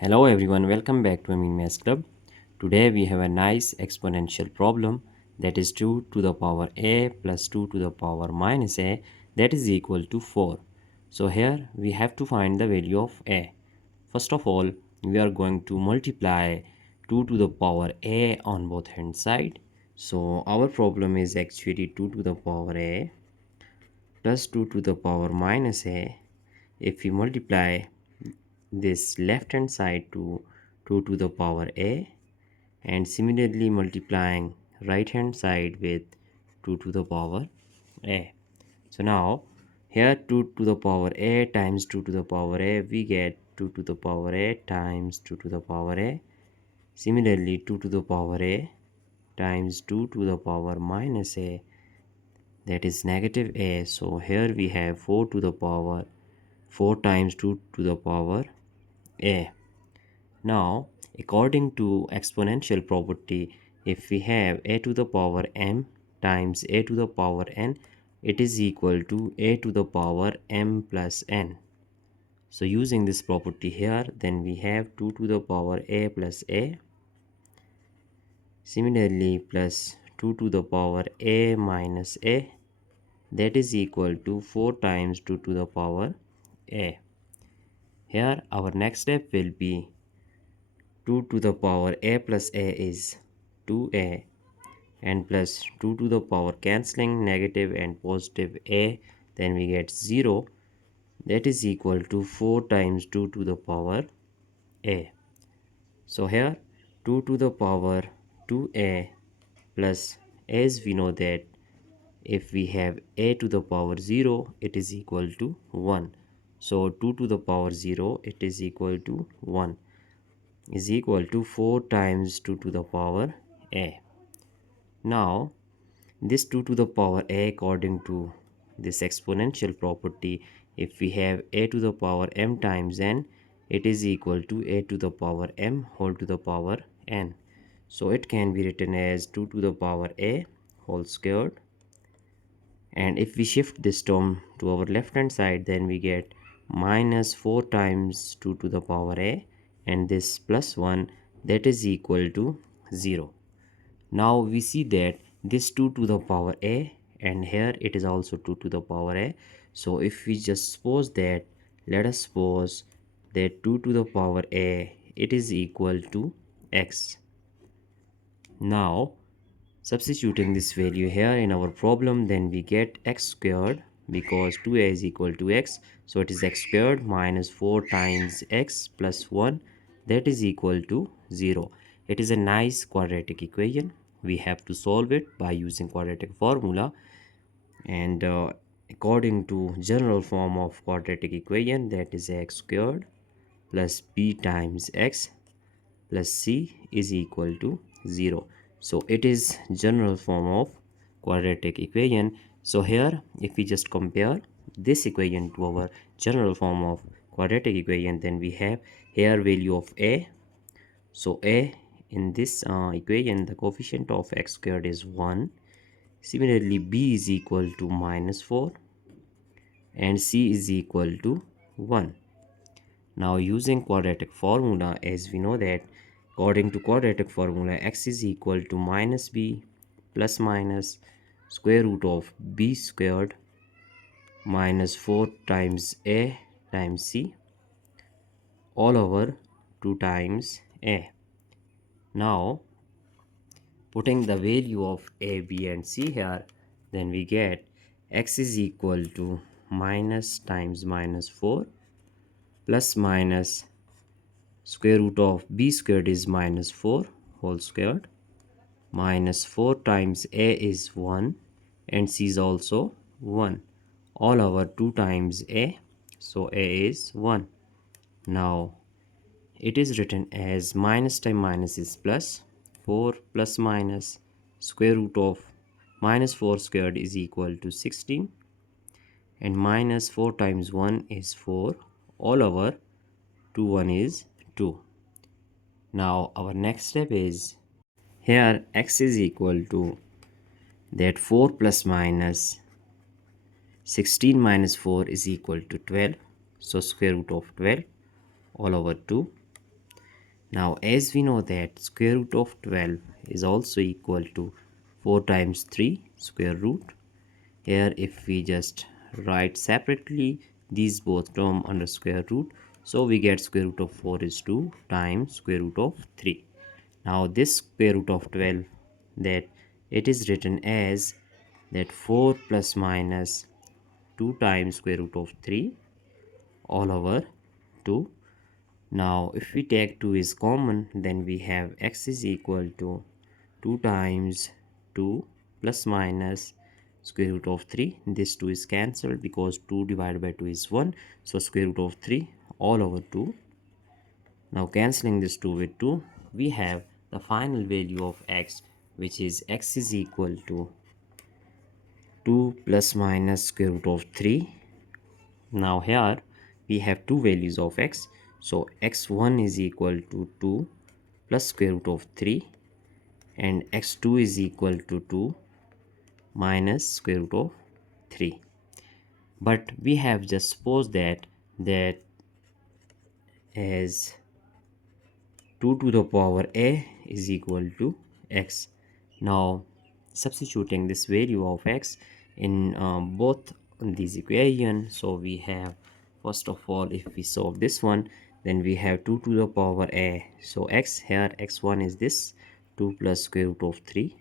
Hello everyone, welcome back to Amin Maths Club. Today we have a nice exponential problem, that is 2 to the power a plus 2 to the power minus a, that is equal to 4. So here we have to find the value of a. First of all, we are going to multiply 2 to the power a on both hand side. So our problem is actually 2 to the power a plus 2 to the power minus a. If we multiply this left hand side to 2 to the power a, and similarly multiplying right hand side with 2 to the power a. So now here 2 to the power a times 2 to the power a, we get 2 to the power a times 2 to the power a. Similarly 2 to the power a times 2 to the power minus a, that is negative a. So here we have 4 to the power 4 times 2 to the power a. Now, according to exponential property, if we have a to the power m times a to the power n, it is equal to a to the power m plus n. So using this property here, then we have 2 to the power a plus a. Similarly, plus 2 to the power a minus a, that is equal to 4 times 2 to the power a. Here our next step will be 2 to the power a plus a is 2a, and plus 2 to the power cancelling negative and positive a, then we get 0, that is equal to 4 times 2 to the power a. So here 2 to the power 2a plus, as we know that if we have a to the power 0, it is equal to 1. So 2 to the power 0, it is equal to 1, is equal to 4 times 2 to the power a. Now this 2 to the power a, according to this exponential property, if we have a to the power m times n, it is equal to a to the power m whole to the power n. So it can be written as 2 to the power a whole squared, and if we shift this term to our left hand side, then we get minus 4 times 2 to the power a, and this plus 1, that is equal to 0. Now we see that this 2 to the power a, and here it is also 2 to the power a. So if we just suppose that, let us suppose that 2 to the power a, it is equal to x. Now substituting this value here in our problem, then we get x squared, because 2a is equal to x, so it is x squared minus 4 times x plus 1, that is equal to 0. It is a nice quadratic equation. We have to solve it by using quadratic formula, and according to general form of quadratic equation, that is x squared plus b times x plus c is equal to 0. So it is general form of quadratic equation. So here if we just compare this equation to our general form of quadratic equation, then we have here value of a. So a in this equation, the coefficient of x squared is 1. Similarly, b is equal to minus 4 and c is equal to 1. Now using quadratic formula, as we know that according to quadratic formula, x is equal to minus b plus minus square root of b squared minus 4 times a times c all over 2 times a. Now putting the value of a, b and c here, then we get x is equal to minus times minus 4 plus minus square root of b squared is minus 4 whole squared minus 4 times a is 1 and c is also 1 all over 2 times a, so a is 1. Now it is written as minus times minus is plus, 4 plus minus square root of minus 4 squared is equal to 16, and minus 4 times 1 is 4 all over 2 1 is 2. Now our next step is, here x is equal to that 4 plus minus 16 minus 4 is equal to 12. So square root of 12 all over 2. Now as we know that square root of 12 is also equal to 4 times 3 square root. Here if we just write separately these both term under square root, so we get square root of 4 is 2 times square root of 3. Now this square root of 12, that it is written as that 4 plus minus 2 times square root of 3 all over 2. Now if we take 2 is common, then we have x is equal to 2 times 2 plus minus square root of 3. This 2 is cancelled because 2 divided by 2 is 1. So square root of 3 all over 2. Now cancelling this 2 with 2, we have the final value of x, which is x is equal to 2 plus minus square root of 3. Now here we have two values of x. So x1 is equal to 2 plus square root of 3, and x2 is equal to 2 minus square root of 3. But we have just supposed that as 2 to the power a is equal to x. Now substituting this value of x in both these equations, so we have, first of all, if we solve this one, then we have 2 to the power a, so x here, x1 is this 2 plus square root of 3.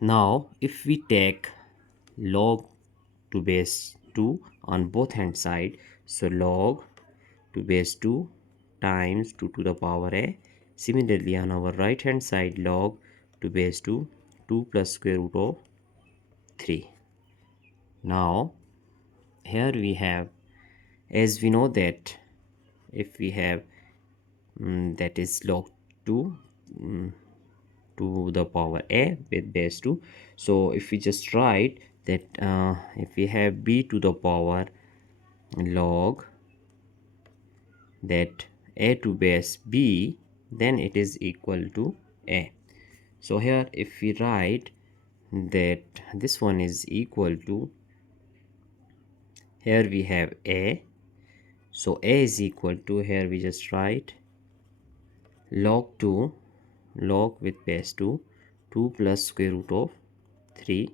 Now if we take log to base 2 on both hand side, so log to base 2 times 2 to the power a. Similarly on our right hand side, log to base 2, 2 plus square root of 3. Now here we have, as we know that if we have that is log 2 to the power a with base 2, so if we just write that if we have b to the power log that a to base b, then it is equal to a. So here if we write that this one is equal to, here we have a, so a is equal to, here we just write log 2, log with base 2, 2 plus square root of 3.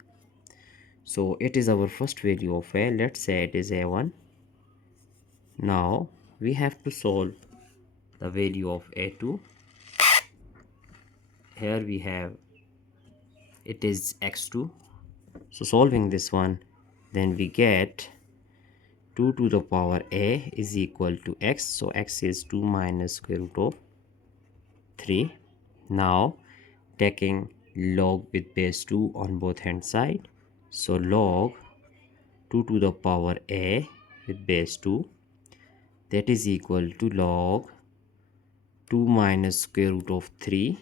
So it is our first value of a, let's say it is a1. Now we have to solve the value of a2. Here we have, it is x2. So solving this one, then we get 2 to the power a is equal to x. So x is 2 minus square root of 3. Now taking log with base 2 on both hand side. So log 2 to the power a with base 2, that is equal to log 2 minus square root of 3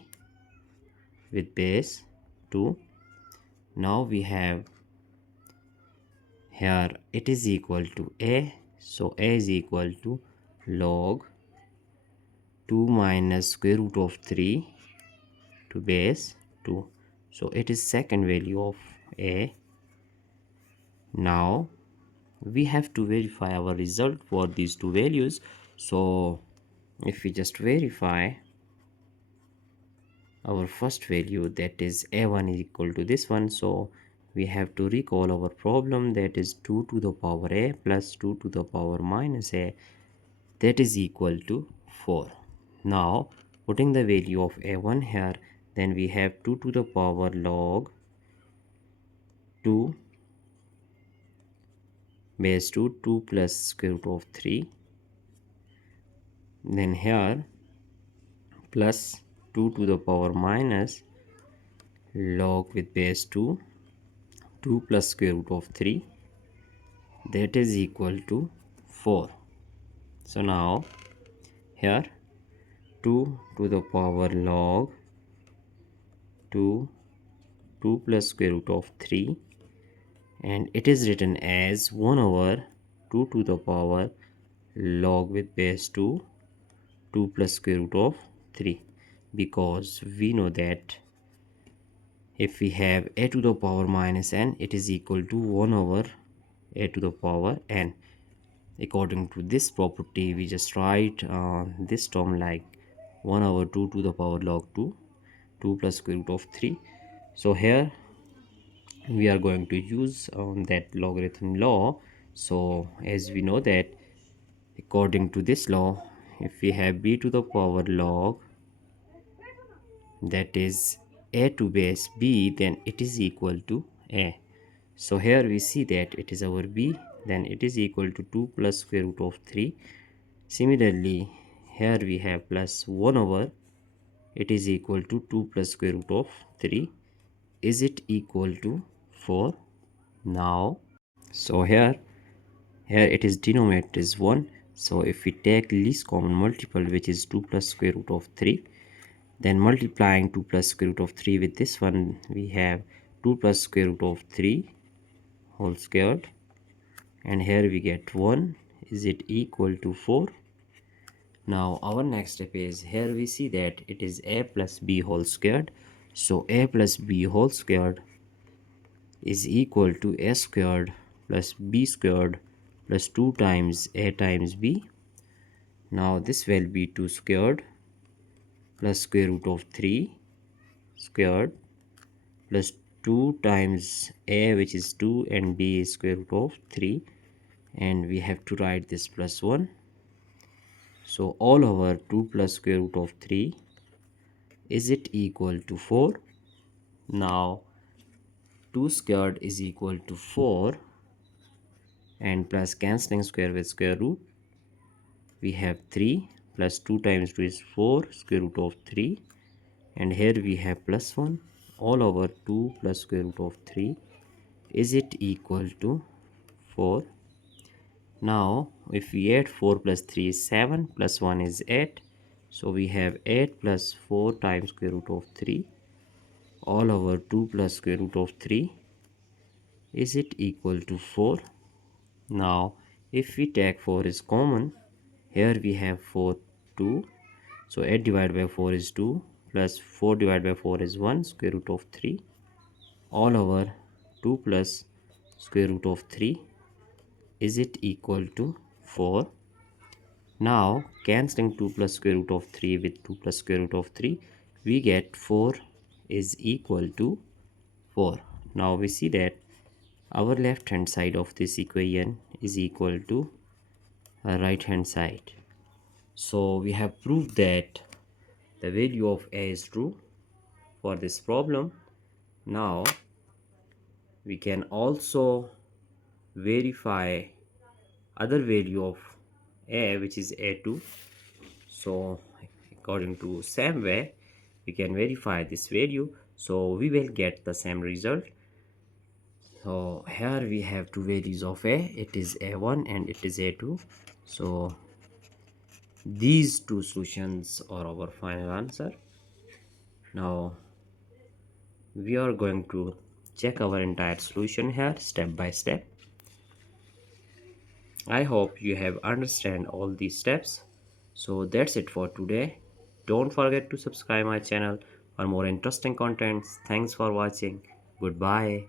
with base 2. Now we have here it is equal to a, so a is equal to log 2 minus square root of 3 to base 2. So it is second value of a. Now we have to verify our result for these two values. So if we just verify our first value, that is a1 is equal to this one, so we have to recall our problem, that is 2 to the power a plus 2 to the power minus a, that is equal to 4. Now putting the value of a1 here, then we have 2 to the power log 2 base 2, 2 plus square root of 3, then here plus 2 to the power minus log with base 2, 2 plus square root of 3, that is equal to 4. So now here 2 to the power log 2, 2 plus square root of 3, and it is written as 1 over 2 to the power log with base 2, 2 plus square root of 3, because we know that if we have a to the power minus n, it is equal to 1 over a to the power n. According to this property, we just write this term like 1 over 2 to the power log 2, 2 plus square root of 3. So here we are going to use that logarithm law. So as we know that according to this law, if we have b to the power log, that is a to base b, then it is equal to a. So here we see that it is our b, then it is equal to 2 plus square root of 3. Similarly, here we have plus 1 over, it is equal to 2 plus square root of 3. Is it equal to 4? Now, so here it is denominator is 1. So if we take least common multiple, which is 2 plus square root of 3, then multiplying 2 plus square root of 3 with this one, we have 2 plus square root of 3 whole squared, and here we get 1. Is it equal to 4? Now our next step is, here we see that it is a plus b whole squared. So a plus b whole squared is equal to a squared plus b squared plus 2 times a times b. Now this will be 2 squared plus square root of 3 squared plus 2 times a, which is 2, and b is square root of 3, and we have to write this plus 1. So all over 2 plus square root of 3, is it equal to 4? Now 2 squared is equal to 4, and plus cancelling square with square root, we have 3 plus 2 times 2 is 4 square root of 3, and here we have plus 1. All over 2 plus square root of 3, is it equal to 4? Now if we add 4 plus 3 is 7 plus 1 is 8, so we have 8 plus 4 times square root of 3 all over 2 plus square root of 3. Is it equal to 4? Now if we take 4 is common, here we have 4 2, so 8 divided by 4 is 2 plus 4 divided by 4 is 1 square root of 3 all over 2 plus square root of 3. Is it equal to 4? Now cancelling 2 plus square root of 3 with 2 plus square root of 3, we get 4 is equal to 4. Now we see that our left hand side of this equation is equal to right hand side. So we have proved that the value of a is true for this problem. Now we can also verify other value of a, which is a2. So according to same way, we can verify this value, so we will get the same result. So here we have two values of a, it is a1 and it is a2. So these two solutions are our final answer. Now we are going to check our entire solution here step by step. I hope you have understand all these steps. So that's it for today. Don't forget to subscribe my channel for more interesting contents. Thanks for watching. Goodbye.